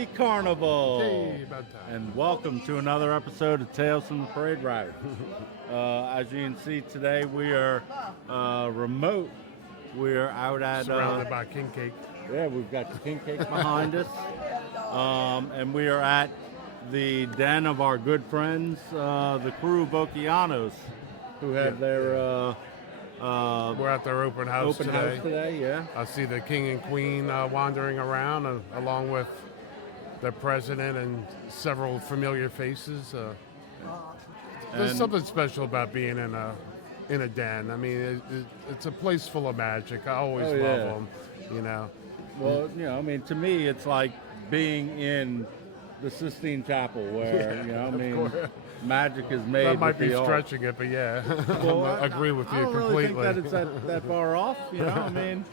Happy Carnival! Hey, about time. And welcome to another episode of Tales from the Parade Route. As you can see today, we are remote. We are out at... Surrounded by king cake. Yeah, we've got the king cake behind us. And we are at the den of our good friends, the Krewe of Okeanos, who have their... We're at their open house today, yeah. I see the king and queen wandering around along with the president and several familiar faces. There's something special about being in a den. I mean, it's a place full of magic. I always love them, you know. Well, you know, I mean, to me, it's like being in the Sistine Chapel where, you know, I mean, magic is made. That might be the stretching it, but yeah, well, I agree with you completely. I don't really think that it's that far off, you know. I mean,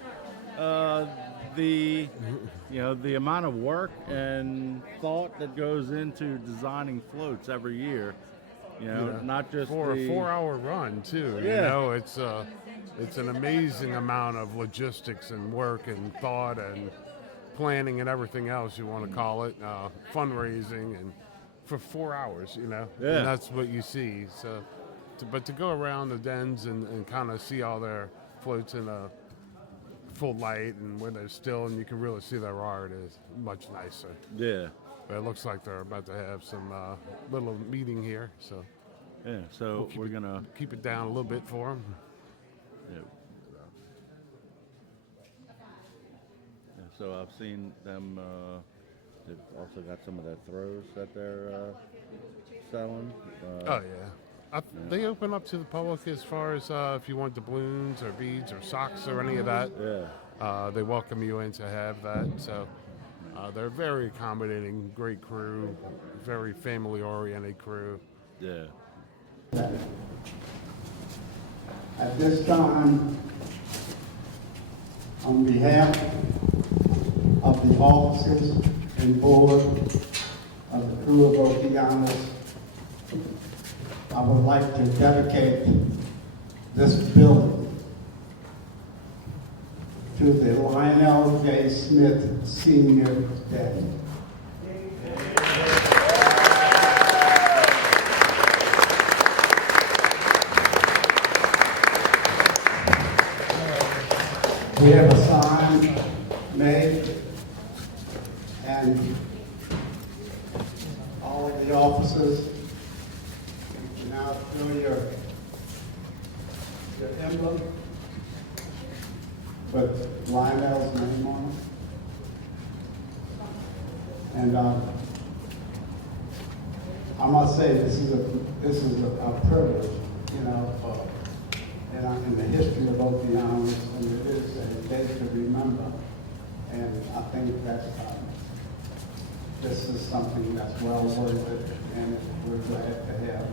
the amount of work and thought that goes into designing floats every year, you know, not just for a 4-hour run too. Yeah. You know, it's an amazing amount of logistics and work and thought and planning and everything else you want to call it, fundraising, and for 4 hours, you know, and that's what you see. So, but to go around the dens and kind of see all their floats in a full light and when they're still and you can really see their art is much nicer. Yeah. But it looks like they're about to have some little meeting here, so yeah. So we're gonna keep it down a little bit for them. Yeah. So I've seen them. They've also got some of their throws that they're selling. Oh yeah. They open up to the public as far as if you want doubloons or beads or socks or any of that. Yeah. They welcome you in to have that. So they're very accommodating, great crew, very family-oriented crew. Yeah. At this time, on behalf of the officers and board of the Krewe of Okeanos, I would like to dedicate this building to the Lionel J. Smith Senior Day. We have a sign made, and all of the officers can now show your emblem with Lionel's name on it. And I must say this is a privilege, you know, in the history of Okeanos, and it is a day to remember. And I think that this is something that's well worth it, and we're glad to have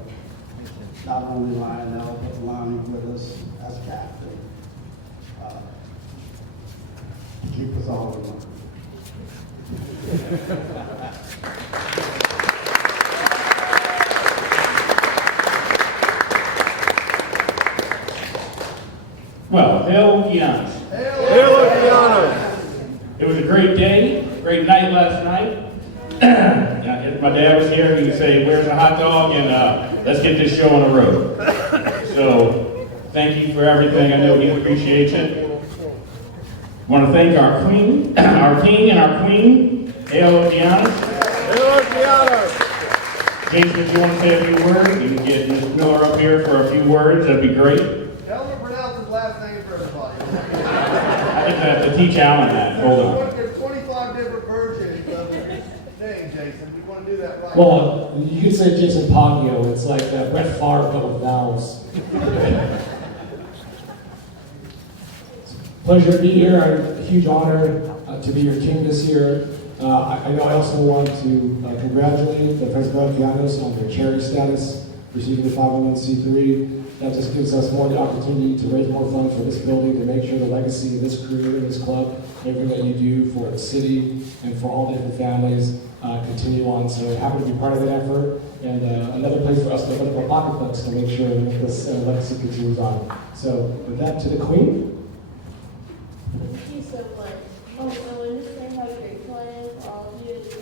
not only Lionel, but Lonnie with us as captain. Keep us all in mind. Well, hail Okeanos. Hail Okeanos! It was a great day, great night last night. If my dad was here, he would say, "Where's the hot dog?" And let's get this show on the road. So, thank you for everything. I know he appreciates it. I want to thank our queen, our king and our queen. Hail Okeanos. Hail Okeanos! Jason, if you want to say a few words, you can get Ms. Miller up here for a few words. That'd be great. Tell him to pronounce his last name for everybody. I think I have to teach Alan that. Hold on. There's 25 different versions of his name, Jason. We want to do that right. Well, you could say Jason Poggio. It's like Brett Favre, but with vowels. Pleasure to be here. A huge honor to be your king this year. I know I also want to congratulate the President of Okeanos on their charity status, receiving the 501c3. That just gives us more the opportunity to raise more funds for this building, to make sure the legacy of this crew and this club, everything that you do for the city and for all different families, continue on. So happy to be part of that effort, and another place for us to open up our pocketbooks to make sure that this legacy continues on. So with that, to the Queen. Thank you so much. Oh, so I understand how great plan for all of you to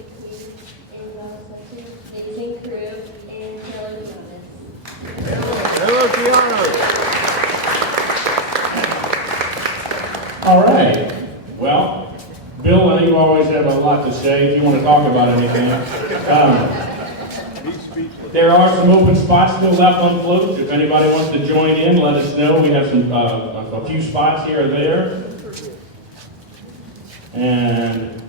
All right. Well, Bill, you always have a lot to say if you want to talk about anything. There are some open spots still left on floats. If anybody wants to join in, let us know. We have some a few spots here or there. And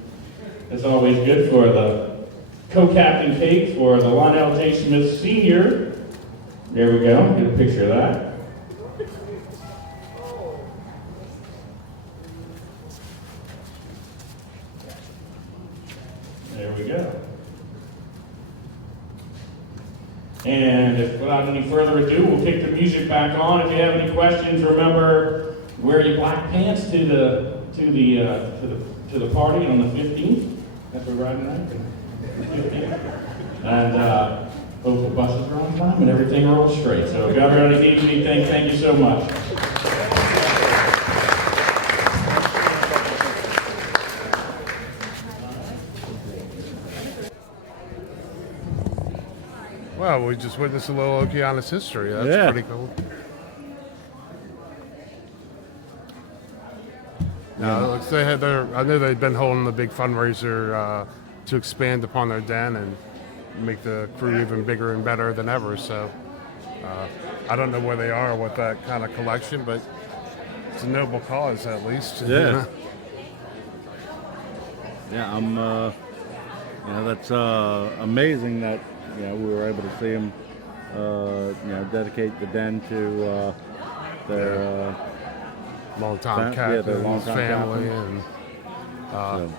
it's always good for the co-captain cake for the Lionel J. Smith Sr. There we go. Get a picture of that. There we go. And without any further ado, we'll kick the music back on. If you have any questions, remember wear your black pants to the party on the 15th. That's what we're riding tonight. 15th. And hope the buses are on time and everything rolls straight. So if you ever need anything, thank you so much. Well, we just witnessed a little Okeanos history. That's pretty cool. No, it looks they had I knew they'd been holding a big fundraiser to expand upon their den and make the crew even bigger and better than ever. So I don't know where they are with that kind of collection, but it's a noble cause at least. Yeah. You know? Yeah, I'm. That's amazing that we were able to see them. Dedicate the den to their Long-time captain, their his longtime family, captain.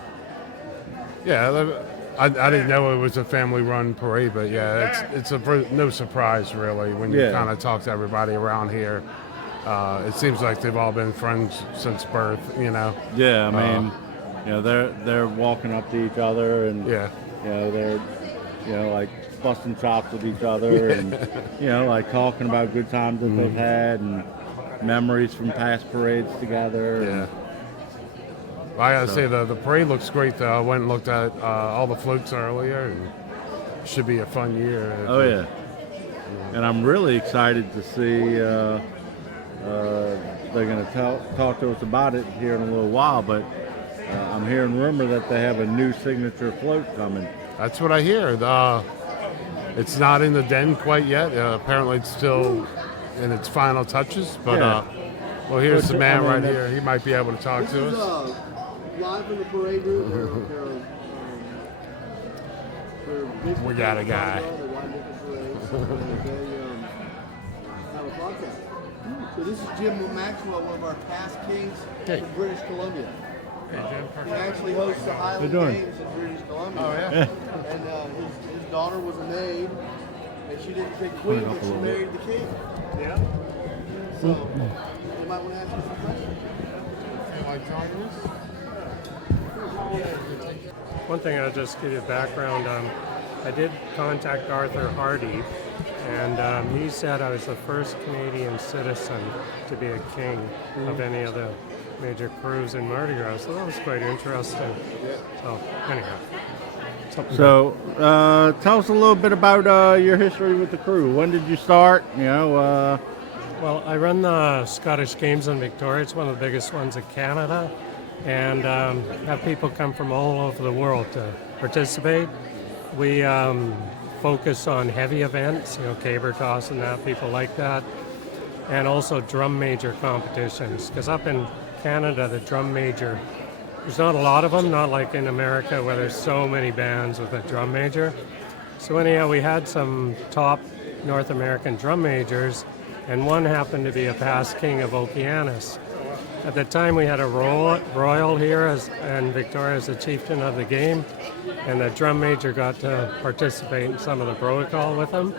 and I didn't know it was a family-run parade, but it's no surprise really when you kind of talk to everybody around here. It seems like they've all been friends since birth, Yeah, I mean, they're walking up to each other, and they're like busting chops with each other, and like talking about good times that they've had and memories from past parades together. Yeah. Well, I gotta say the parade looks great though. I went and looked at all the floats earlier, and it should be a fun year. Oh yeah. And I'm really excited to see. They're going to talk to us about it here in a little while, but I'm hearing rumor that they have a new signature float coming. That's what I hear. It's not in the den quite yet. Apparently, it's still in its final touches. But well, here's the man right here. He might be able to talk to us. Live in the parade route. We got a guy. Have a podcast. So this is Jim Maxwell, one of our past kings from British Columbia. He actually hosts the Highland Games in British Columbia. Oh yeah. And his daughter was a maid, and she didn't pick queen, but she married the king. Yeah. So you might want to ask her some questions. One thing I'll just give you background on. I did contact Arthur Hardy, and he said I was the first Canadian citizen to be a king of any of the major crews in Mardi Gras, so that was quite interesting. So anyhow. So tell us a little bit about your history with the crew. When did you start? Well, I run the Scottish Games in Victoria. It's one of the biggest ones in Canada, and have people come from all over the world to participate. We focus on heavy events, caber toss and that, people like that, and also drum major competitions, because up in Canada, the drum major, there's not a lot of them, not like in America where there's so many bands with a drum major. So anyhow, we had some top North American drum majors, and one happened to be a past king of Okeanos. At the time, we had a royal here, and Victoria as the chieftain of the game, and the drum major got to participate in some of the protocol with him.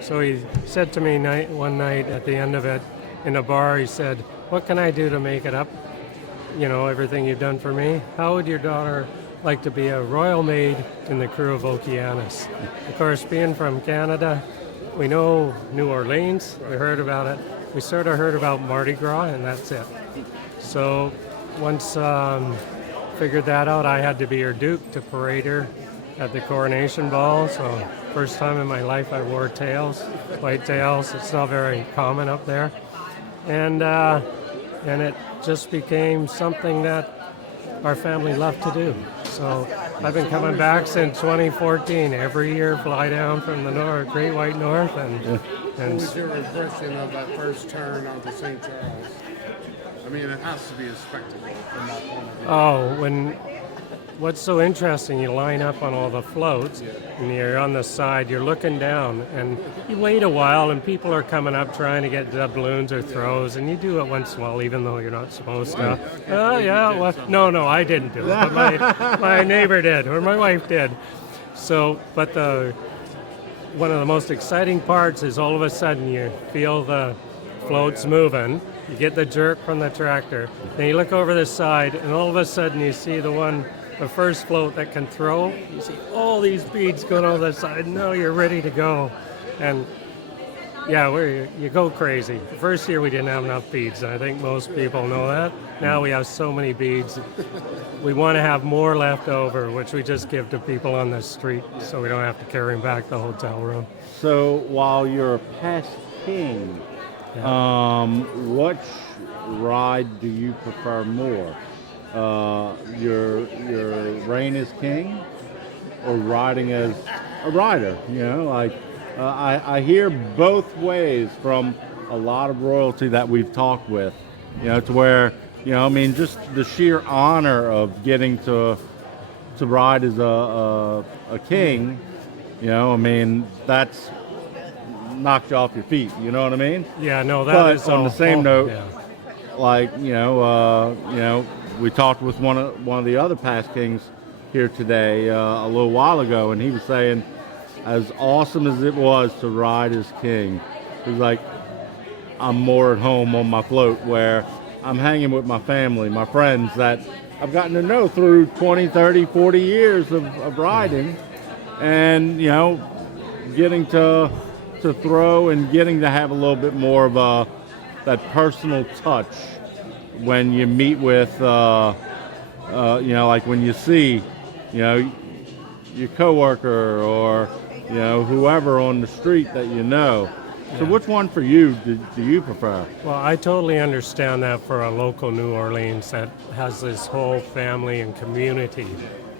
So he said to me one night at the end of it in a bar, he said, "What can I do to make it up? Everything you've done for me. How would your daughter like to be a royal maid in the crew of Okeanos?" Of course, being from Canada, we know New Orleans. We heard about it. We sort of heard about Mardi Gras, and that's it. So once figured that out, I had to be her duke to parade her at the coronation ball. So first time in my life I wore tails, white tails. It's not very common up there. And and it just became something that our family loved to do. So I've been coming back since 2014. Every year, fly down from the Great White North, What was your impression of that first turn of the St. Charles? I mean, it has to be a spectacle from that point of view. What's so interesting, you line up on all the floats, and you're on the side, you're looking down, and you wait a while, and people are coming up trying to get doubloons or throws, and you do it once in a while, even though you're not supposed to. No, I didn't do it, but my neighbor did, or my wife did. So, but one of the most exciting parts is all of a sudden you feel the floats moving, you get the jerk from the tractor, then you look over the side, and all of a sudden you see the first float that can throw. You see all these beads going over the side. Now you're ready to go. And yeah, you go crazy. The first year we didn't have enough beads. I think most people know that. Now we have so many beads. We want to have more left over, which we just give to people on the street so we don't have to carry them back to the hotel room. So while you're a past king, which ride do you prefer more? Your reign as king, or riding as a rider? I hear both ways from a lot of royalty that we've talked with. To where just the sheer honor of getting to ride as a king. That's knocked you off your feet. You know what I mean? Yeah, no, but is on the same note. We talked with one of the other past kings here today a little while ago, and he was saying, as awesome as it was to ride as king, he was like, I'm more at home on my float, where I'm hanging with my family, my friends that I've gotten to know through 20, 30, 40 years of riding, and getting to throw and getting to have a little bit more of that personal touch when you meet with, like when you see, your coworker or, whoever on the street that you know. So which one for you do you prefer? Well, I totally understand that for a local New Orleans that has this whole family and community.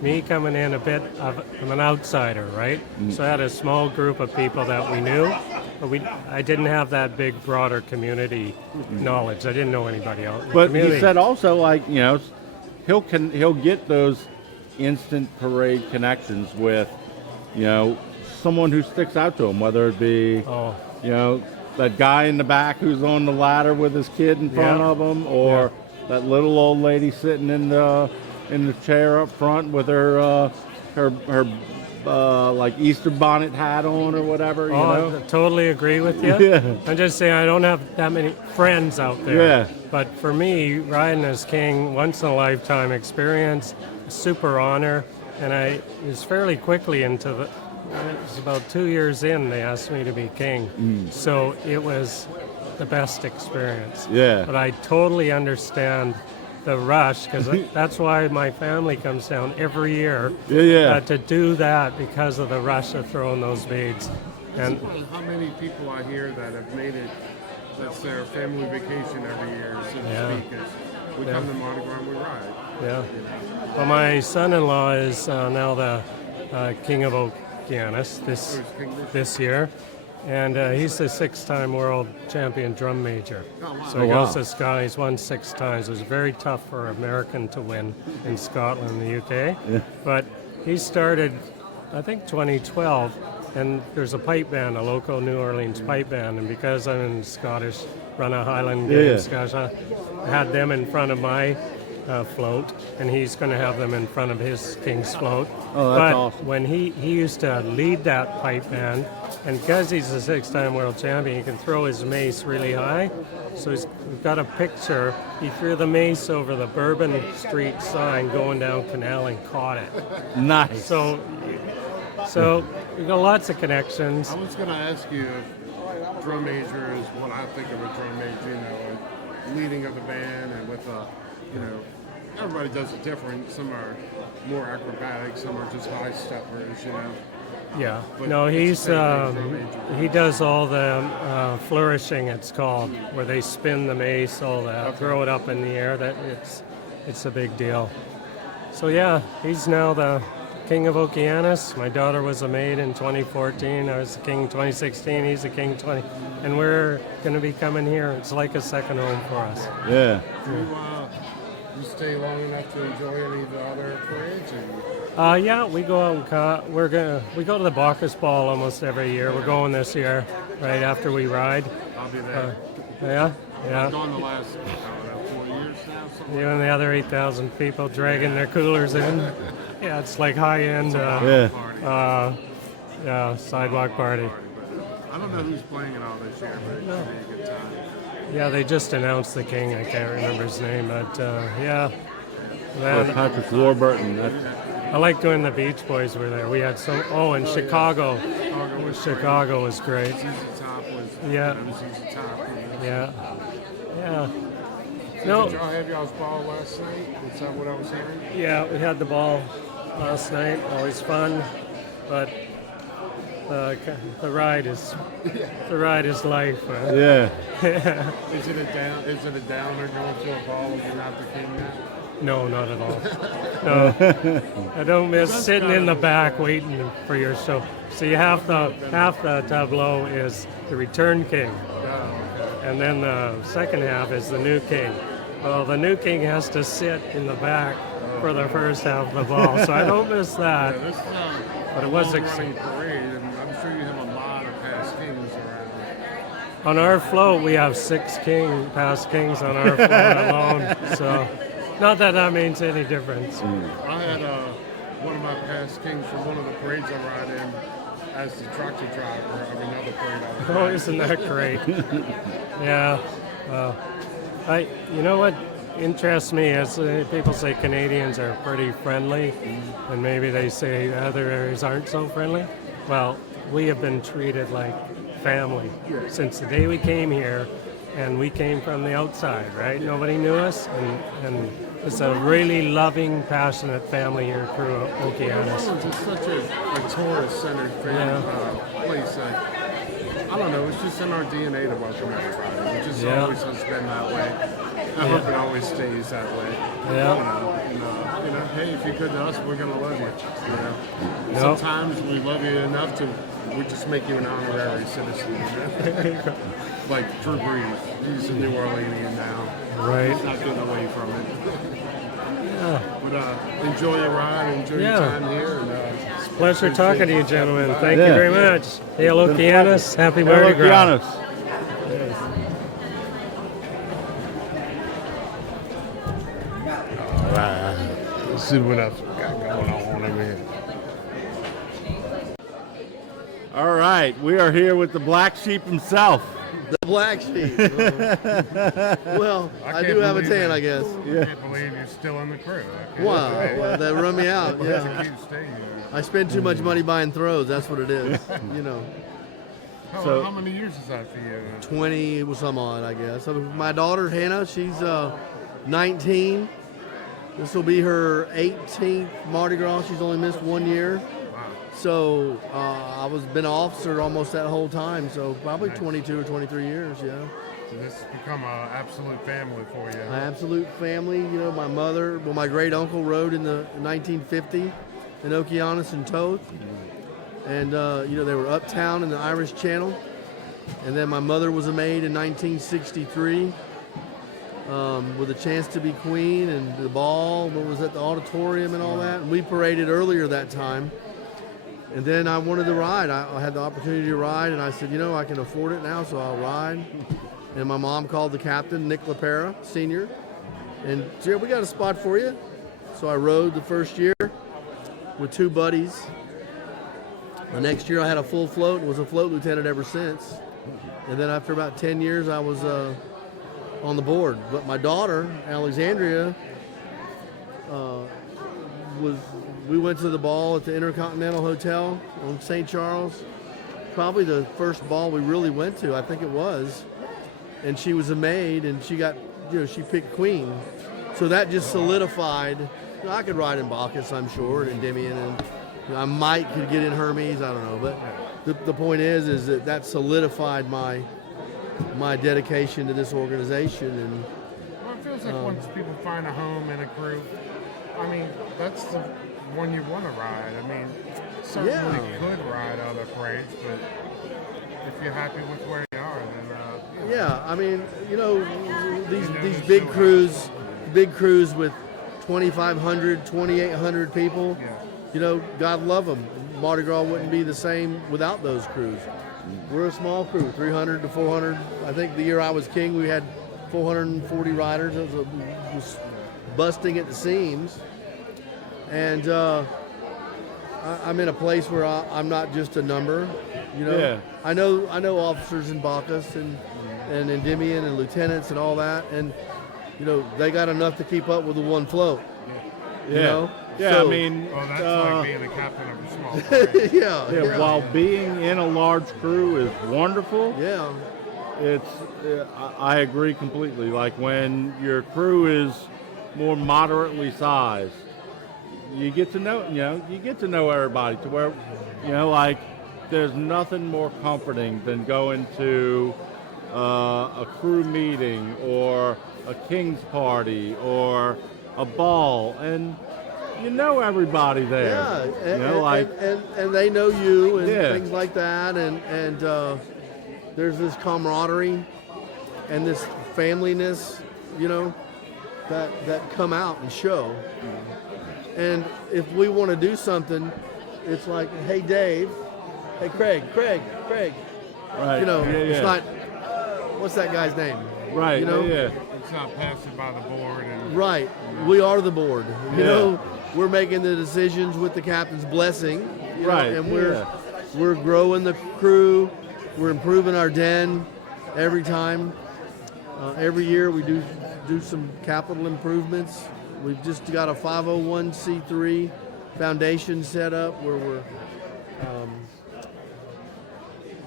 Me coming in I'm an outsider, right? So I had a small group of people that we knew, but I didn't have that big, broader community knowledge. I didn't know anybody else. But he said also, he'll get those instant parade connections with, someone who sticks out to him, whether it be, that guy in the back who's on the ladder with his kid in front of him, or that little old lady sitting in the chair up front with her like Easter bonnet hat on or whatever. I totally agree with you. Yeah. I'm just saying I don't have that many friends out there. Yeah. But for me, riding as king, once in a lifetime experience, super honor, and I was fairly quickly it was about 2 years in, they asked me to be king. So it was the best experience. Yeah. But I totally understand the rush, because that's why my family comes down every year to do that, because of the rush of throwing those beads. And how many people I hear that have made it, that's their family vacation every year, so to speak, is we come to Mardi Gras and we ride. Yeah. Well, my son-in-law is now the king of Okeanos this year. And he's the 6-time world champion drum major. So he goes to Scotland. He's won 6 times. It was very tough for an American to win in Scotland and the UK. Yeah. But he started, I think, 2012, and there's a pipe band, a local New Orleans pipe band. And because I'm in Scottish, run a Highland Games, Scottish, I had them in front of my float, and he's going to have them in front of his king's float. Oh, that's awesome. When he used to lead that pipe band, and because he's a 6-time world champion, he can throw his mace really high. So we've got a picture. He threw the mace over the Bourbon Street sign going down Canal and caught it. Nice. So we've got lots of connections. I was going to ask you if drum major is what I think of a drum major, leading of the band, and with everybody does it different. Some are more acrobatic, some are just high steppers, Yeah. But No, it's the same thing, he does all the flourishing. It's called, where they spin the mace, all that, throw it up in the air. It's a big deal. So yeah, he's now the king of Okeanos. My daughter was a maid in 2014. I was the king in 2016. He's the king 20, and we're going to be coming here. It's like a second home for us. Yeah. You stay long enough to enjoy any of the other parades? Yeah, we go out and we go to the Bacchus Ball almost every year. We're going this year, right after we ride. I'll be there. Yeah. I've gone the last, 4 years now. You and the other 8,000 people dragging their coolers in. Yeah, it's like high-end sidewalk party. I don't know who's playing it all this year, but it should be a good time. Yeah, they just announced the king. I can't remember his name, but yeah. Man, Patrick Warburton. I like doing the Beach Boys were there. We had some. Oh, in Chicago. Chicago was great. ZZ Top was. Yeah. ZZ Top. Yeah. Yeah. Did No. y'all have y'all's ball last night? Is that what I was hearing? Yeah, we had the ball last night. Always fun, but the ride is life. Yeah. Is it a downer going to a ball if you're not the king now? No, not at all. No, I don't miss sitting in the back waiting for your show. See, half the tableau is the return king, and then the second half is the new king. Well, the new king has to sit in the back for the first half of the ball, so I don't miss that. Yeah, this is But it was running parade, and I'm sure you have a lot of past kings around. on our float. We have 6 past kings on our float alone. So, not that means any difference. I had one of my past kings from one of the parades I ride in as the tractor driver of another parade I was Oh, riding. isn't that great? Yeah. You know what interests me is people say Canadians are pretty friendly, and maybe they say other areas aren't so friendly. Well, we have been treated like family since the day we came here, and we came from the outside, right? Nobody knew us, and it's a really loving, passionate family here through Okeanos. It's such a tourist-centered place. I don't know. It's just in our DNA to welcome everybody. It just always has been that way. I hope it always stays that way. Yeah. Hey, if you're good to us, we're gonna love you. Sometimes we love you enough to we just make you an honorary citizen. Like Drew Brees, he's a New Orleanian now. Right. He's not getting away from it. But enjoy your ride, enjoy your time here. And, it's a pleasure talking to you, gentlemen. Thank you very much. Hail Okeanos. Happy Mardi Gras. Okeanos. all right. Let's see what else we got going on over here. All right, we are here with the black sheep himself. The black sheep. Well, I do have a tan, I guess. I can't believe you're still in the crew. Wow, that run me out. It's Yeah, a cute stay here. I spend too much money buying throws. That's what it is. How many years is that for you? 20 was some odd, I guess. So my daughter Hannah, she's 19. This will be her 18th Mardi Gras. She's only missed 1 year. So I was been an officer almost that whole time. So probably 22 or 23 years. Yeah. So this has become an absolute family for you. My absolute family. My my great uncle rode in the 1950 in Okeanos and Toth. And, they were uptown in the Irish Channel. And then my mother was a maid in 1963 with a chance to be queen, and the ball was at the auditorium and all that. And we paraded earlier that time. And then I wanted to ride. I had the opportunity to ride, and I said, I can afford it now, so I'll ride. And my mom called the captain, Nick LaPera, Sr., and said, we got a spot for you. So I rode the first year with 2 buddies. The next year I had a full float and was a float lieutenant ever since. And then after about 10 years I was on the board. But my daughter, Alexandria, we went to the ball at the Intercontinental Hotel on St. Charles. Probably the first ball we really went to, I think it was. And she was a maid, and she got, she picked queen. So that just solidified. I could ride in Bacchus, I'm sure, and Endymion, and I might could get in Hermes, I don't know. But the point is that solidified my dedication to this organization. And Well, it feels like once people find a home in a group, I mean, that's the one you want to ride. I mean, certainly could ride other parades, but if you're happy with where you are, then yeah, I mean, these big crews with 2,500, 2,800 people. God love them. Mardi Gras wouldn't be the same without those crews. We're a small crew, 300 to 400. I think the year I was king, we had 440 riders. It was busting at the seams. And I'm in a place where I'm not just a number. I know officers in Bacchus and Endymion and lieutenants and all that, and they got enough to keep up with the one float. I mean, that's like being a captain of a small parade. yeah. While being in a large crew is wonderful. Yeah. I agree completely. Like when your crew is more moderately sized, you get to know everybody to where, like there's nothing more comforting than going to a crew meeting or a king's party or a ball, and everybody there. Yeah, and they know you and things like that, and there's this camaraderie and this familyness, that come out and show. And if we want to do something, it's like, hey Dave, hey Craig. Right. It's not, what's that guy's name? Right. It's not passing by the board. Right. We are the board. We're making the decisions with the captain's blessing. Right. And we're growing the crew. We're improving our den every time. Every year we do some capital improvements. We've just got a 501c3 foundation set up where we're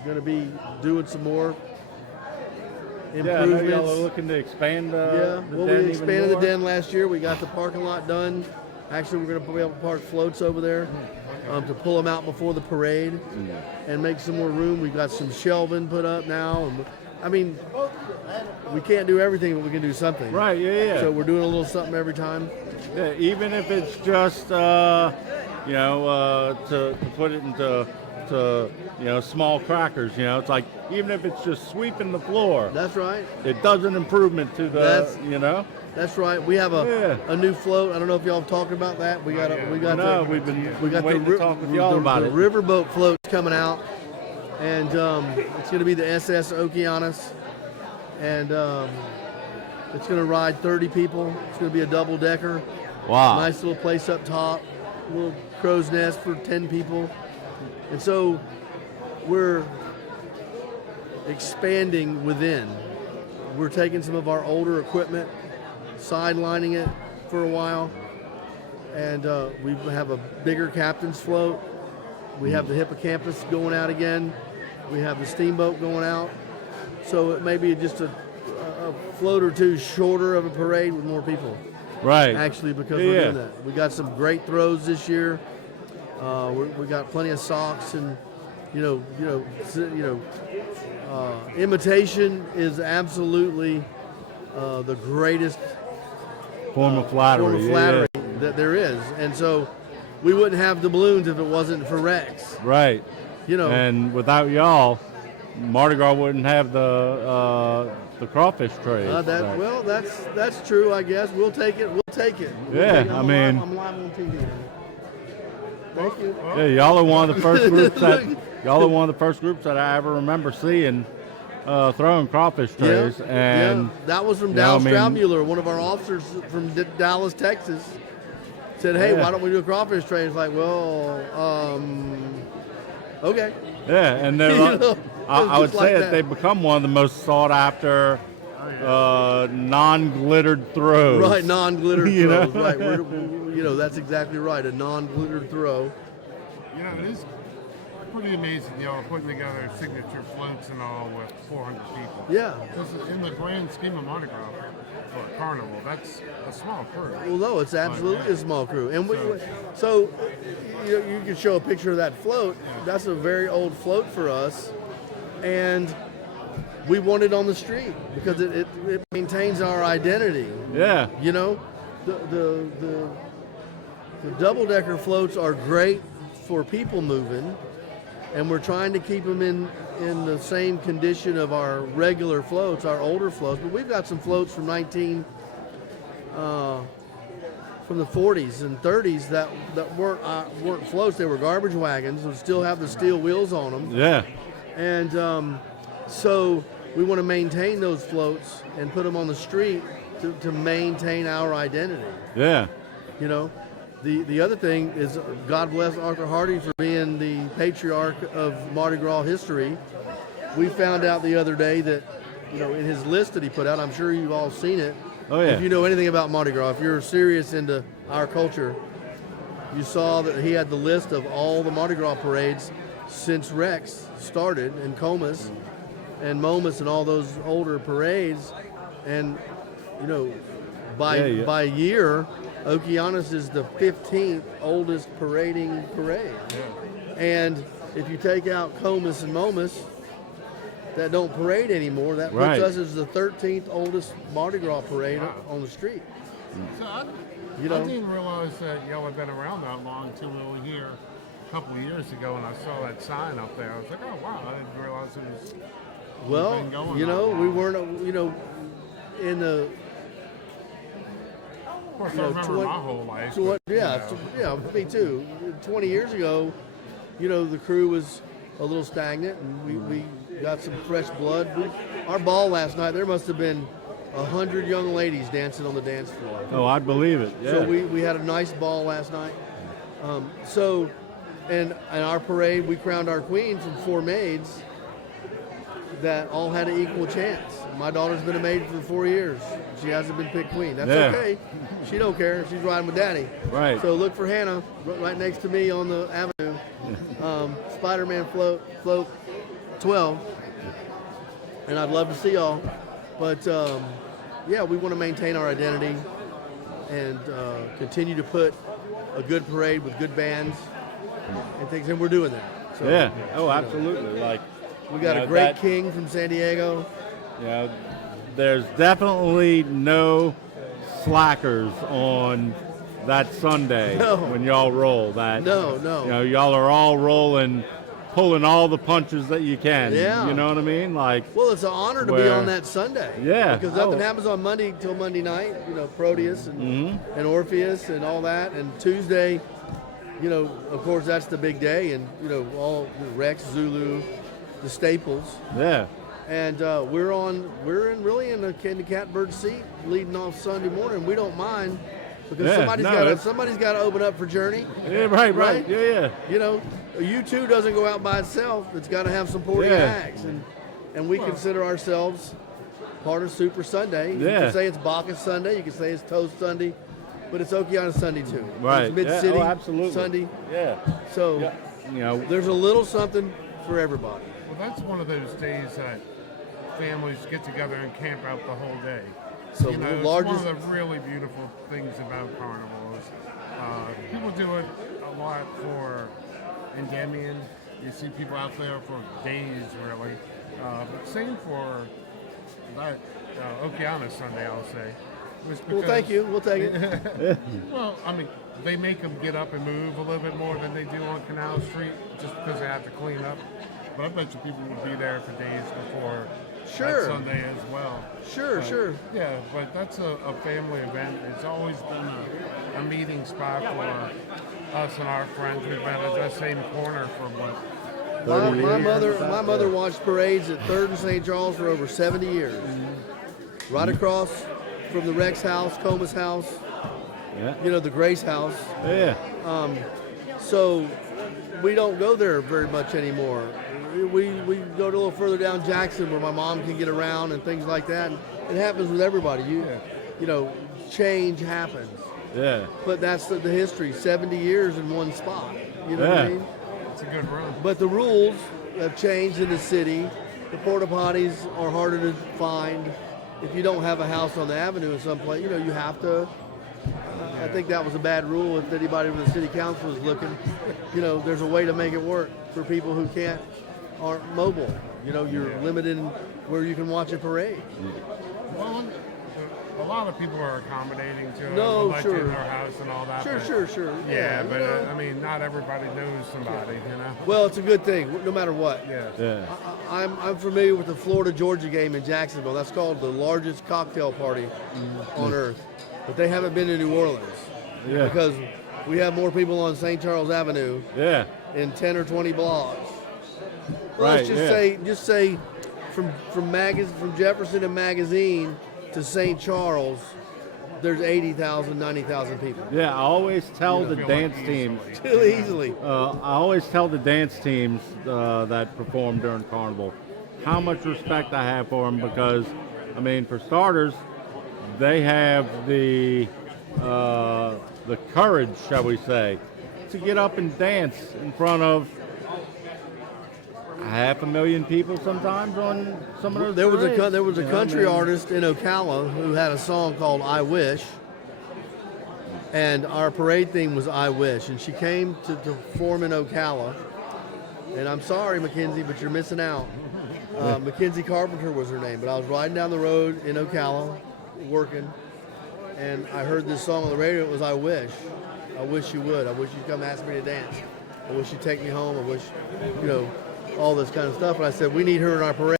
going to be doing some more improvements. Yeah, y'all are looking to expand the den. We expanded the more. den last year. We got the parking lot done. Actually, we're going to be able to park floats over there to pull them out before the parade and make some more room. We've got some shelving put up now. And, I mean, we can't do everything, but we can do something. Right, yeah. So we're doing a little something every time. Yeah, even if it's just, to put it into small crackers, it's like, even if it's just sweeping the floor. That's right. It does an improvement to the, That's right. We have a new float. I don't know if y'all have talked about that. we've been waiting to talk with y'all about it. The riverboat float's coming out, and it's going to be the SS Okeanos, and it's going to ride 30 people. It's going to be a double decker. Wow. Nice little place up top, little crow's nest for 10 people. And so we're expanding within. We're taking some of our older equipment, sidelining it for a while, and we have a bigger captain's float. We have the hippocampus going out again. We have the steamboat going out. So it may be just a float or two shorter of a parade with more people. Right. Actually, because we're doing that. We got some great throws this year. We got plenty of socks, and imitation is absolutely the greatest form of flattery, that there is. And so we wouldn't have doubloons if it wasn't for Rex. Right. And without y'all, Mardi Gras wouldn't have the crawfish trays. That's true, I guess. We'll take it. I'm live on TV. Thank you. Yeah, y'all are one of the first groups that I ever remember seeing throwing crawfish trays. And that was from Dallas Straubmuller, one of our officers from Dallas, Texas. Said, "Hey, why don't we do a crawfish tray?" It's like, well, okay. Yeah, and I would say that they've become one of the most sought after non-glittered throws. Right, non-glittered throws. Right, that's exactly right. A non-glittered throw. It is pretty amazing, putting together signature floats and all with 400 people. Yeah. Because in the grand scheme of Mardi Gras, carnival. That's a small crew. Well, no, it's absolutely a small crew. And so you can show a picture of that float. That's a very old float for us. And we want it on the street because it maintains our identity. Yeah. You know, the double-decker floats are great for people moving, and we're trying to keep them in the same condition of our regular floats, our older floats. But we've got some floats from from the 40s and 30s that weren't floats. They were garbage wagons that still have the steel wheels on them. Yeah. And so we want to maintain those floats and put them on the street to maintain our identity. Yeah. You know, the other thing is, God bless Arthur Hardy for being the patriarch of Mardi Gras history. We found out the other day that, you know, in his list that he put out, I'm sure you've all seen it. Oh, yeah. If you know anything about Mardi Gras, if you're serious into our culture, you saw that he had the list of all the Mardi Gras parades since Rex started, and Comus and Momus and all those older parades. And, you know, by year, Okeanos is the 15th oldest parading parade. And if you take out Comus and Momus that don't parade anymore, that puts us as the 13th oldest Mardi Gras parade on the street. So I didn't realize that y'all had been around that long until we were here a couple of years ago, and I saw that sign up there. I was like, oh wow, I didn't realize it was. Well, you know, we weren't, you know, in the. Of course, I remember my whole life. Me too. 20 years ago, you know, the crew was a little stagnant, and we got some fresh blood. Our ball last night, there must have been 100 young ladies dancing on the dance floor. Oh, I believe it. Yeah. So we had a nice ball last night. And our parade, we crowned our queen from 4 maids that all had an equal chance. My daughter's been a maid for 4 years. She hasn't been picked queen. That's okay. She don't care. She's riding with Daddy. Right. So look for Hannah right next to me on the avenue. Spider-Man float 12. And I'd love to see y'all. But we want to maintain our identity and continue to put a good parade with good bands and things, and we're doing that. So, absolutely. Like, we got a great king from San Diego. Yeah, there's definitely no slackers on that Sunday when y'all roll. No. You know, y'all are all rolling, pulling all the punches that you can. Yeah. You know what I mean? Like, well, it's an honor to be on that Sunday. Yeah. Because nothing happens on Monday till Monday night. You know, Proteus and Orpheus and all that. And Tuesday, you know, of course, that's the big day. And, you know, all the Rex, Zulu, the staples. Yeah. And we're really in the catbird seat leading off Sunday morning. We don't mind because somebody's got to open up for Journey. Yeah, right. Yeah. You know, U2 doesn't go out by itself. It's got to have supporting acts, and we consider ourselves part of Super Sunday. You can say it's Bacchus Sunday. You can say it's Toast Sunday, but it's Okeanos Sunday too. Right. It's Mid-City absolutely. Sunday. Yeah. So, you know, there's a little something for everybody. Well, that's one of those days that families get together and camp out the whole day. So you know, it's one of the really beautiful things about carnivals. People do it a lot for Endymion. You see people out there for days, really. But same for that Okeanos Sunday, I'll say. Well, thank you. We'll take it. Well, I mean, they make them get up and move a little bit more than they do on Canal Street just because they have to clean up. But I bet you people would be there for days before that Sunday as well. Sure. Yeah, but that's a family event. It's always been a meeting spot for us and our friends. We've been at that same corner for what? My mother watched parades at 3rd and St. Charles for over 70 years. Right across from the Rex house, Comus house, you know, the Grace house. Yeah. So we don't go there very much anymore. We go a little further down Jackson where my mom can get around and things like that. And it happens with everybody. You know, change happens. Yeah. But that's the history. 70 years in one spot. You know what I mean? It's a good run. But the rules have changed in the city. The porta potties are harder to find. if you don't have a house on the avenue in some place, you have to. I think that was a bad rule. If anybody from the city council is looking, there's a way to make it work for people who aren't mobile. You're limited in where you can watch a parade. Well, a lot of people are accommodating to it. No, let sure. you in their house and all that. Sure. Yeah, but I mean, not everybody knows somebody, Well, it's a good thing, no matter what. Yeah. I'm familiar with the Florida-Georgia game in Jacksonville. That's called the largest cocktail party on earth. But they haven't been to New Orleans. Yeah. Because we have more people on St. Charles Avenue Yeah. in 10 or 20 blocks. Well, let's just say from Jefferson and Magazine to St. Charles, there's 80,000, 90,000 people. Yeah, I always tell the dance teams. Too easily. I always tell the dance teams that perform during Carnival how much respect I have for them because, I mean, for starters, they have the courage, shall we say, to get up and dance in front of 500,000 people sometimes on some of those parades. There was a country artist in Ocala who had a song called "I Wish," and our parade theme was "I Wish," and she came to perform in Ocala. And I'm sorry, Mackenzie, but you're missing out. Mackenzie Carpenter was her name, but I was riding down the road in Ocala, working, and I heard this song on the radio. It was "I Wish." I wish you would. I wish you'd come ask me to dance. I wish you'd take me home. I wish, all this kind of stuff. And I said, we need her in our parade.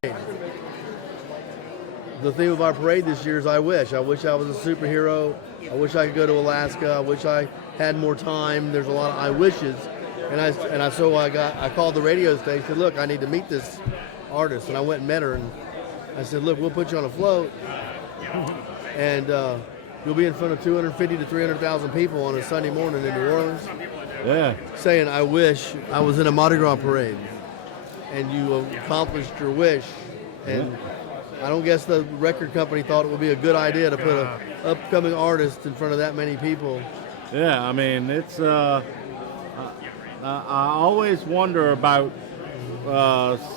The theme of our parade this year is I wish. I wish I was a superhero. I wish I could go to Alaska. I wish I had more time. There's a lot of I wishes. So I called the radio station, said, look, I need to meet this artist. And I went and met her. And I said, look, we'll put you on a float. And you'll be in front of 250 to 300,000 people on a Sunday morning in New Orleans. Yeah. Saying, I wish I was in a Mardi Gras parade. And you accomplished your wish. And I don't guess the record company thought it would be a good idea to put an upcoming artist in front of that many people. Yeah, I mean, it's, I always wonder about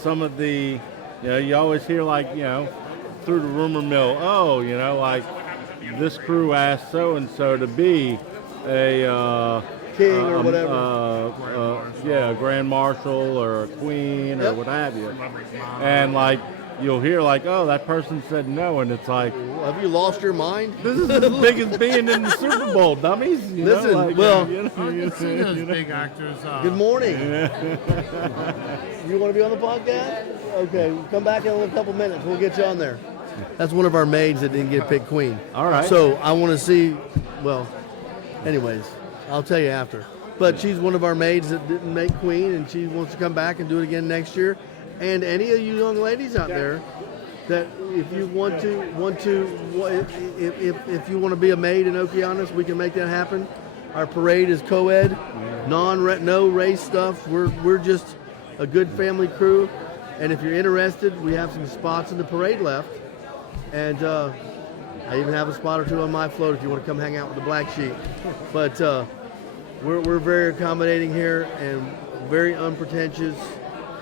some of the, you always hear through the rumor mill, like this crew asked so-and-so to be a king or whatever. A grand marshal or a queen or what have you. And you'll hear that person said no, and it's like, have you lost your mind? This is as big as being in the Super Bowl, dummies. Listen, big actors. Good morning. You want to be on the podcast? Okay, come back in a couple minutes. We'll get you on there. That's one of our maids that didn't get picked queen. All right. So I want to see. Well, anyways, I'll tell you after. But she's one of our maids that didn't make queen, and she wants to come back and do it again next year. And any of you young ladies out there, that if you want to, if you want to be a maid in Okeanos, we can make that happen. Our parade is co-ed, no race stuff. We're just a good family crew. And if you're interested, we have some spots in the parade left. And I even have a spot or two on my float if you want to come hang out with the Black Sheep. But we're very accommodating here and very unpretentious.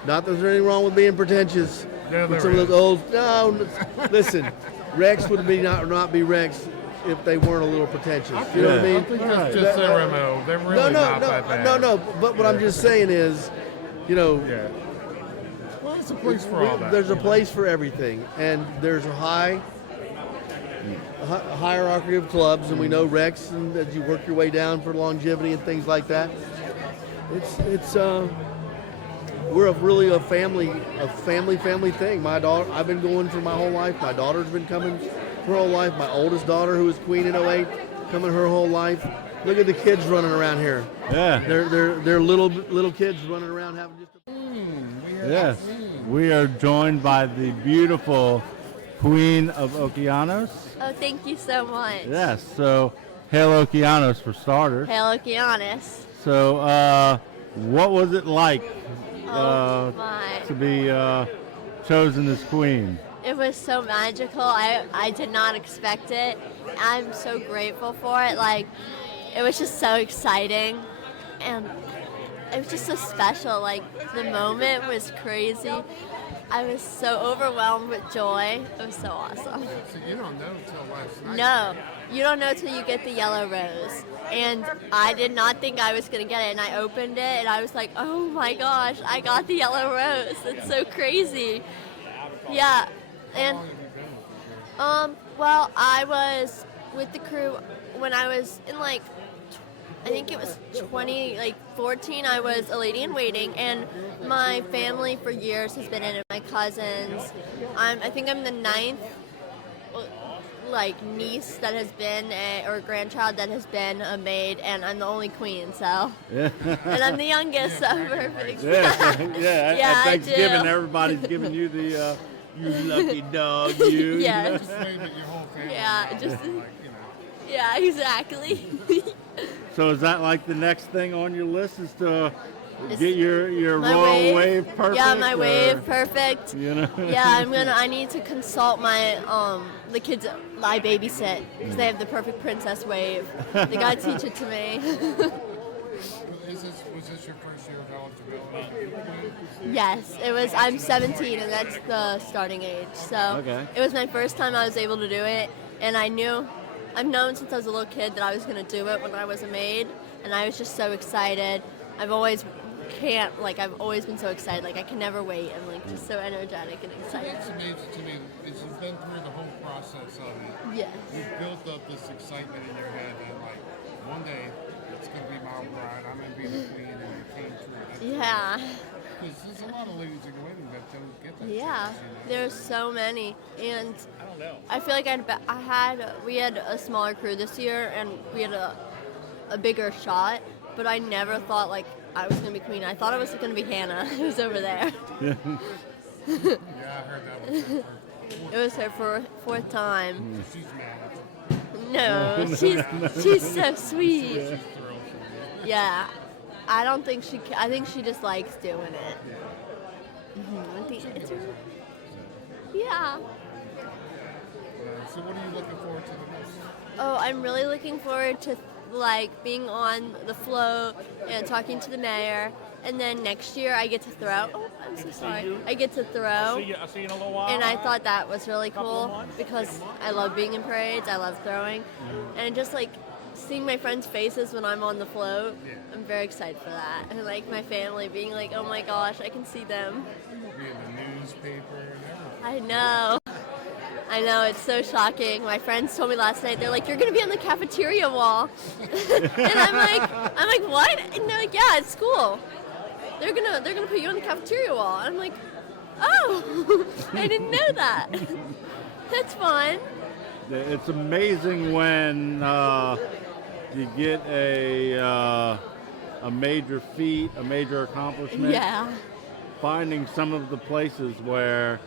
Not that there's anything wrong with being pretentious. Yeah, with some of those old. No, listen, Rex would not be Rex if they weren't a little pretentious. You know what I mean? I think that's just their MO. They're really not that bad. No. But what I'm just saying is, Yeah. Well, it's a place for all that. There's a place for everything, and there's a hierarchy of clubs, and we know Rex, and as you work your way down for longevity and things like that, we're really a family thing. My daughter, I've been going for my whole life. My daughter's been coming her whole life. My oldest daughter, who was queen in 08, coming her whole life. Look at the kids running around here. Yeah. They're little kids running around having just. Yes. We are joined by the beautiful Queen of Okeanos. Oh, thank you so much. Yes. So, hail Okeanos for starters. Hail Okeanos. So, what was it like to be chosen as queen? It was so magical. I did not expect it. I'm so grateful for it. It was just so exciting. And it was just so special. The moment was crazy. I was so overwhelmed with joy. It was so awesome. So you don't know till last night. No, you don't know till you get the yellow rose. And I did not think I was going to get it. And I opened it and I was like, oh my gosh, I got the yellow rose. It's so crazy. Yeah. And, well, I was with the crew when I was in like, I think it was 14, I was a lady in waiting, and my family for years has been in it, my cousins. I think I'm the 9th niece that has been or grandchild that has been a maid, and I'm the only queen, so. Yeah. And I'm the youngest, so perfect. Yeah. Yeah, At Thanksgiving, I do. everybody's giving you the, you lucky dog, you. Yeah. You know? Just wave at your whole family. Yeah, now, just- yeah. Yeah, exactly. So is that like the next thing on your list is to get your My royal wave perfect? Yeah, my or, wave perfect. You know? Yeah, I need to consult my the kids I babysit because they have the perfect princess wave. They gotta teach it to me. Was this your first year of eligibility? Yes, it was. I'm 17 and that's the starting age. So Okay. it was my first time I was able to do it, and I've known since I was a little kid that I was gonna do it when I was a maid, and I was just so excited. I've always been so excited. Like I can never wait. I'm like just so energetic and excited. What's amazing to me is you've been through the whole process of it. Yes. You've built up this excitement in your head that like one day it's gonna be my bride. I'm gonna be the queen, and it came true. Yeah. Because there's a lot of ladies in waiting that don't get that. Yeah, chance, you know? there's so many, and I feel like we had a smaller crew this year, and we had a bigger shot, but I never thought like I was gonna be queen. I thought it was gonna be Hannah, who's over there. Yeah, I heard that was It was her fourth time. She's mad. No, she's so sweet. Yeah, I think she just likes doing it. I think it's yeah. So what are you looking forward to the most? Oh, I'm really looking forward to like being on the float and talking to the mayor, and then next year I get to throw. Oh, I'm so sorry. I get to throw. I'll see you in a little while. And I thought that was really cool because I love being in parades. I love throwing, and just like seeing my friends' faces when I'm on the float, I'm very excited for that. And like my family being like, oh my gosh, I can see them. Be in the newspaper and everything. I know, it's so shocking. My friends told me last night, they're like, you're gonna be on the cafeteria wall. And I'm like, what? And they're like, yeah, it's school. They're gonna put you on the cafeteria wall. And I'm like, oh, I didn't know that. That's fun. It's amazing when you get a major feat, a major accomplishment. Yeah. Finding some of the places where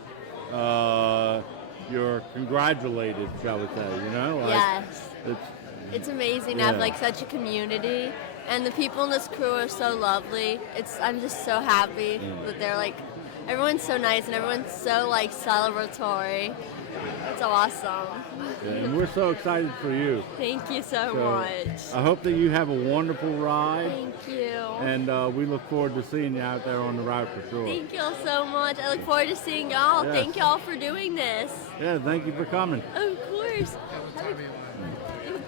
you're congratulated, shall we say, you know? Like, Yes. It's amazing to have like such a community, and the people in this crew are so lovely. I'm just so happy that they're like, everyone's so nice and everyone's so like celebratory. It's awesome. and we're so excited for you. Thank you so So, much. I hope that you have a wonderful ride, Thank you. and we look forward to seeing you out there on the route for sure. Thank y'all so much. I look forward to seeing y'all. Yes. Thank y'all for doing this. Yeah, thank you for coming. Of course.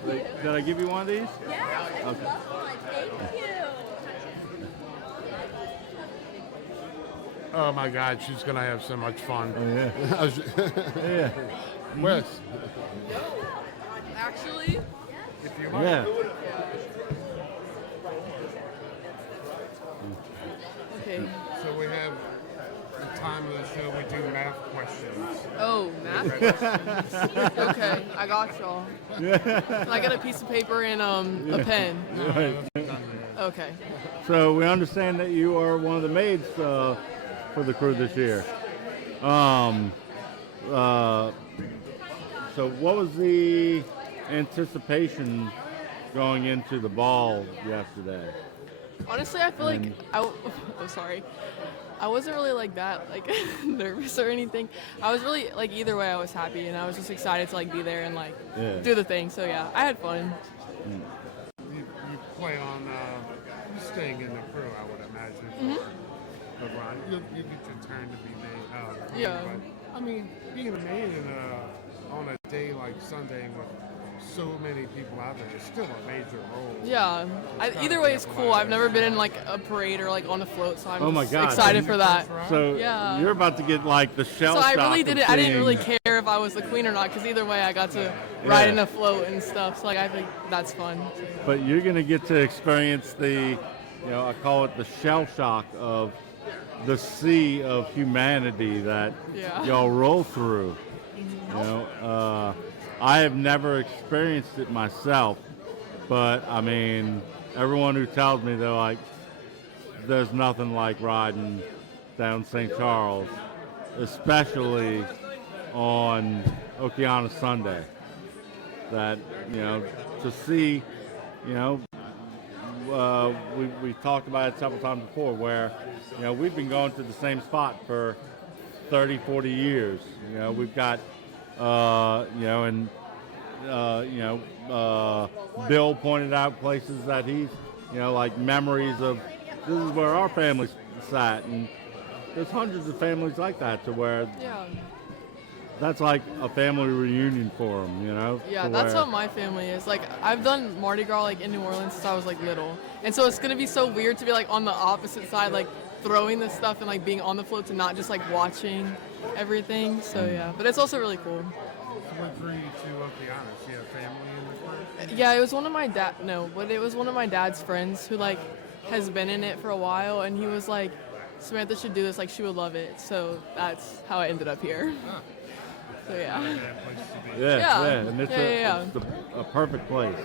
Did I give you one of these? Yeah, I Okay. love one. Thank you. Oh my God, she's gonna have so much fun. Oh, yeah. Wes, Actually, if you like. Yeah. okay. So we have the time of the show. We do math questions. Oh, math questions. Okay, I got y'all. I got a piece of paper and a pen. Right. Okay. So we understand that you are one of the maids for the crew this year. So what was the anticipation going into the ball yesterday? Honestly, I feel like oh sorry. I wasn't really like that, like nervous or anything. I was really like either way, I was happy, and I was just excited to like be there and like do the thing. So yeah, I had fun. You plan on staying in the crew, I would imagine, But Ron, you get your turn to be made. Yeah. But, I mean, being a maid on a day like Sunday with so many people out there is still a major role. Yeah. Either way, it's cool. I've never been in like a parade or like on a float, so I'm Oh my God. excited for that. So Yeah. you're about to get like the shell So I shock really of didn't. I didn't really seeing- care if I was the queen or not, because either way, I got to ride Yeah. in a float and stuff. So like, I think that's fun. But you're going to get to experience the, I call it the shell shock of the sea of humanity that Yeah. y'all roll through. I have never experienced it myself, but I mean, everyone who tells me they're like, there's nothing like riding down St. Charles, especially on Okeanos Sunday. That, to see, we talked about it several times before where, we've been going to the same spot for 30, 40 years. We've got, Bill pointed out places that he's, like memories of, this is where our family sat. And there's hundreds of families like that to where Yeah. that's like a family reunion for them, Yeah, to that's where- how my family is. Like, I've done Mardi Gras like in New Orleans since I was like little, and so it's gonna be so weird to be like on the opposite side, like throwing this stuff and like being on the floats and not just like watching everything. So yeah, but it's also really cool. What drew you to Okeanos? You have family in the crew? Yeah, it was one of my but it was one of my dad's friends who like has been in it for a while, and he was like, Samantha should do this. Like, she would love it. So that's how I ended up here. So yeah. Yeah, and it's, Yeah. it's a perfect place.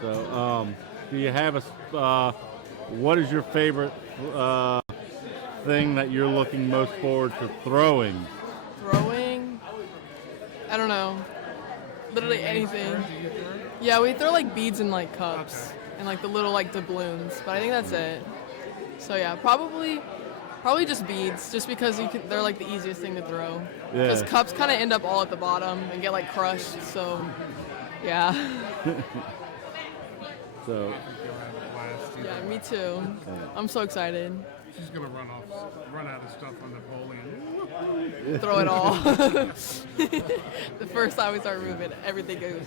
So, do you have what is your favorite thing that you're looking most forward to throwing? Throwing? I don't know. Literally anything. Yeah, we throw like beads in like cups and like the little like doubloons, but I think that's it. So yeah, probably just beads, just because they're like the easiest thing to throw. Because Yeah. cups kind of end up all at the bottom and get like crushed. So yeah. So, Yeah, me too. I'm so excited. She's gonna run out of stuff on Napoleon. Throw it all. The first time we start moving, everything goes.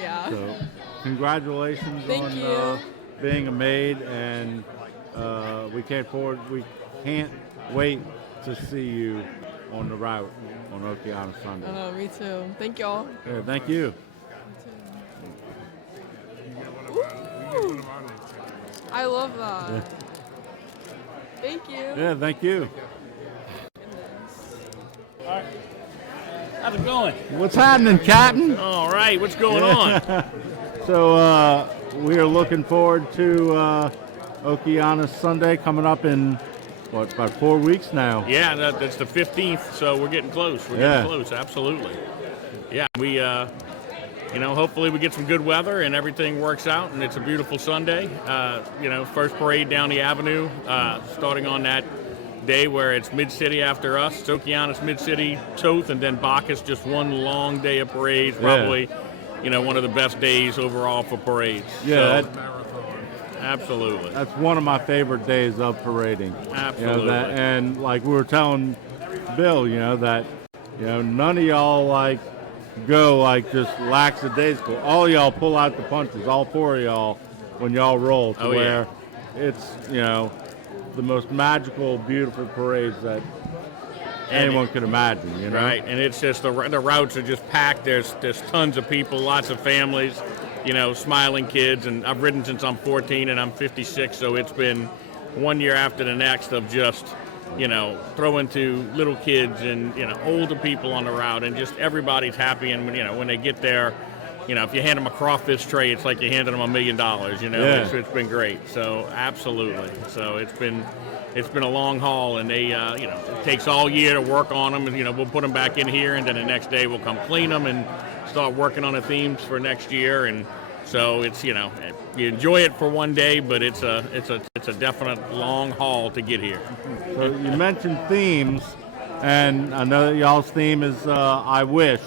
Yeah. so congratulations Thank on you. being a maid, and we can't wait to see you on the route on Okeanos Sunday. Me too. Thank y'all. Yeah, thank you. Ooh. I love that. Thank you. Yeah, thank you. How's it going? What's happening, Captain? All right, what's going on? So we are looking forward to Okeanos Sunday coming up in about 4 weeks now. Yeah, that's the 15th, so we're getting close. We're getting close, absolutely. Yeah, we, hopefully we get some good weather and everything works out, and it's a beautiful Sunday. First parade down the avenue, starting on that day where it's Mid-City after us. It's Okeanos, Mid-City, Toth, and then Bacchus, just one long day of parades, probably, one of the best days overall for parades. Yeah, So, absolutely. that's one of my favorite days of parading. Absolutely. And like we were telling Bill, that none of y'all like go like just lackadaisical. All y'all pull out the punches, all four of y'all, when y'all roll to where it's the most magical, beautiful parades that anyone could imagine. Right, and it's just the routes are just packed. There's tons of people, lots of families, smiling kids, and I've ridden since I'm 14 and I'm 56, so it's been one year after the next of just throwing to little kids and older people on the route, and just everybody's happy. And when they get there, if you hand them a crawfish tray, it's like you handed them $1 million. It's been great. So absolutely. So it's been a long haul, and they it takes all year to work on them. And we'll put them back in here, and then the next day we'll come clean them and start working on the themes for next year. And so it's you enjoy it for one day, but it's a definite long haul to get here. So you mentioned themes, and I know that y'all's theme is I Wish,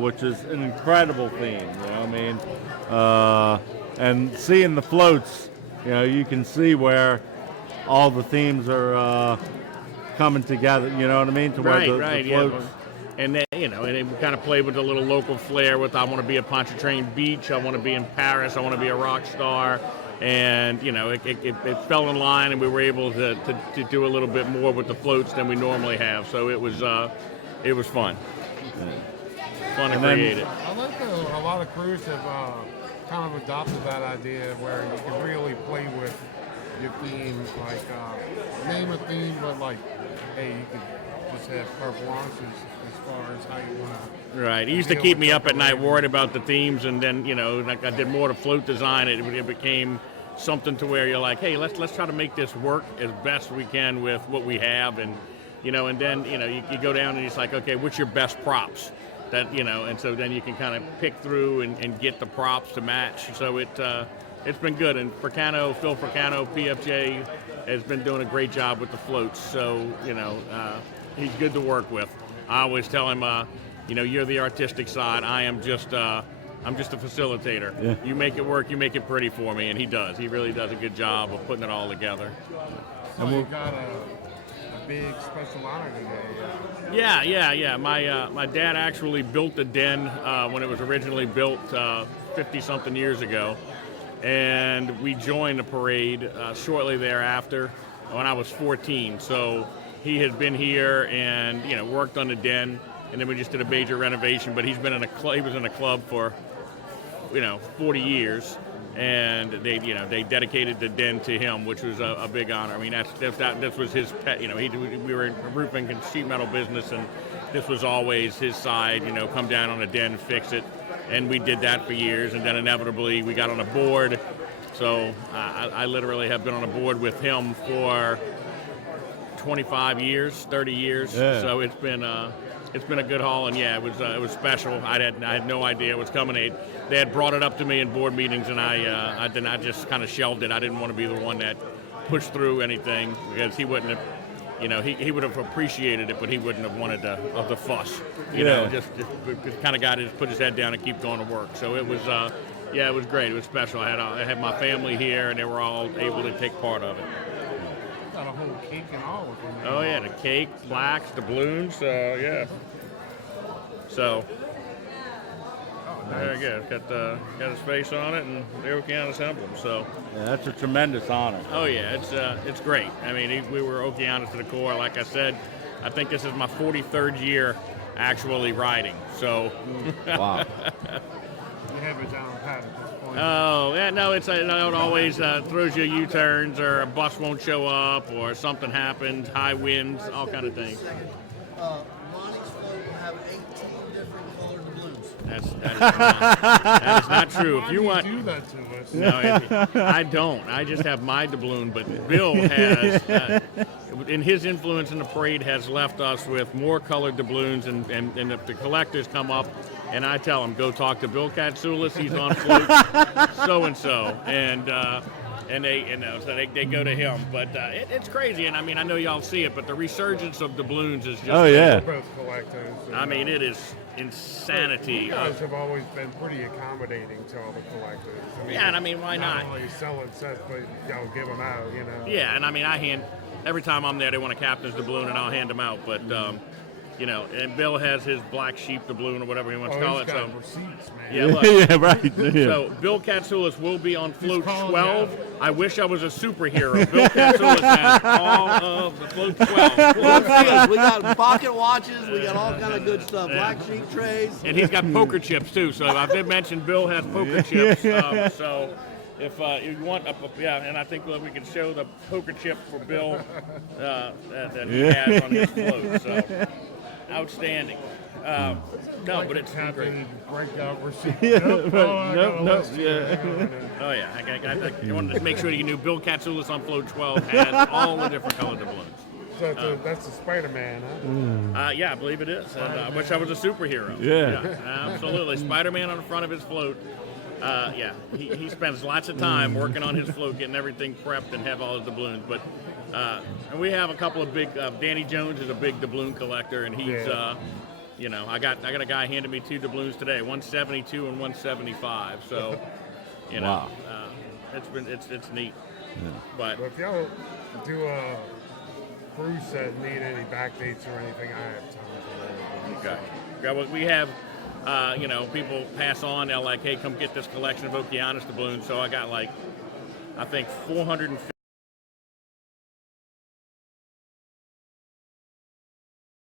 which is an incredible theme. And seeing the floats, you can see where all the themes are coming together. You know what I mean? To where the floats. And then, you know, and we kind of played with a little local flair with I want to be a Pontchartrain Beach, I want to be in Paris, I want to be a rock star. And, you know, it fell in line, and we were able to do a little bit more with the floats than we normally have. So it was fun. Fun and creative. I like a lot of crews have kind of adopted that idea where you can really play with your theme, like name a theme, but like, hey, you could just have carte blanche as far as how you want to. Right. It used to keep me up at night worried about the themes, and then, you know, like I did more to float design. It became something to where you're like, hey, let's try to make this work as best we can with what we have, and you know, and then you know you go down and it's like, okay, what's your best props? That, you know, and so then you can kind of pick through and get the props to match. So it's been good, and Phil Fricano, PFJ has been doing a great job with the floats. So, you know, he's good to work with. I always tell him, you know, you're the artistic side. I'm just a facilitator. Yeah. You make it work, you make it pretty for me, and he does. He really does a good job of putting it all together. So you got a big special honor today. Yeah. My dad actually built the den when it was originally built 50-something years ago, and we joined the parade shortly thereafter when I was 14. So he had been here and, you know, worked on the den, and then we just did a major renovation. But he's been in he was in a club for, you know, 40 years, and they dedicated the den to him, which was a big honor. I mean, that was his pet. You know, we were in a roofing and sheet metal business, and this was always his side. You know, come down on the den and fix it, and we did that for years. And then inevitably we got on a board. So I literally have been on a board with him for 25 years, 30 years. Yeah. So it's been a good haul, and yeah, it was special. I had no idea it was coming. They had brought it up to me in board meetings, and I just kind of shelved it. I didn't want to be the one that pushed through anything, because he wouldn't have, you know, he would have appreciated it, but he wouldn't have wanted the fuss. You know, just kind of guy to just put his head down and keep going to work. So it was, it was great. It was special. I had my family here, and they were all able to take part of it. Got a whole cake and all with them. Oh yeah, the cake, plaques, the balloons, yeah. So very good. Got his face on it and the Okeanos emblem. So yeah, that's a tremendous honor. Oh yeah, it's great. I mean, we were Okeanos to the core. Like I said, I think this is my 43rd year actually riding. So wow. You have it down pat at this point. Oh yeah, no, it always throws you U-turns, or a bus won't show up, or something happens, high winds, all kind of things. Lonnie's float will have 18 different colored balloons. That is not true. If you Why want, do you do that to us? no, I don't. I just have my doubloon, but Bill has, in his influence in the parade, has left us with more colored doubloons, and if the collectors come up, and I tell them, go talk to Bill Katsoulis, he's on float, so-and-so, and they go to him. But it's crazy, and I mean, I know y'all see it, but the resurgence of doubloons is just... Oh, yeah. Both collectors. I mean, it is insanity. You guys have always been pretty accommodating to all the collectors. I mean, Yeah, and I mean, why not? Not only selling sets, but y'all give them out, you know. Yeah, and I mean, every time I'm there, they want a captain's doubloon, and I'll hand them out, but... you know, and Bill has his black sheep doubloon, or whatever he wants to call it. So receipts, man. yeah, look. Yeah, right. Yeah. So Bill Katsoulis will be on float 12. I wish I was a superhero. Bill Katsoulis has all of the float 12. Come see us. We got pocket watches. We got all kind of good stuff. Black sheep trays. And he's got poker chips too. So I did mention Bill has poker chips. So if you want, and I think we can show the poker chip for Bill that he has on his float. So. Outstanding. No, but it's great. Break out receipts. Yeah, Oh yeah, I wanted to make sure you knew Bill Katsoulis on float 12 has all the different colored doubloons. So that's the Spider-Man, huh? Yeah, I believe it is. And I wish I was a superhero. Yeah. Absolutely. Spider-Man on the front of his float. He spends lots of time working on his float, getting everything prepped and have all his doubloons. But and we have a couple of big. Danny Jones is a big doubloon collector, and he's. You know, I got a guy handed me 2 doubloons today, 172 and 175. So, you know, Wow. it's neat. But If y'all do a cruise set and need any back dates or anything, I have tons of that. okay. Yeah, well, we have people pass on. They're like, hey, come get this collection of Okeanos doubloons. So I got I think 450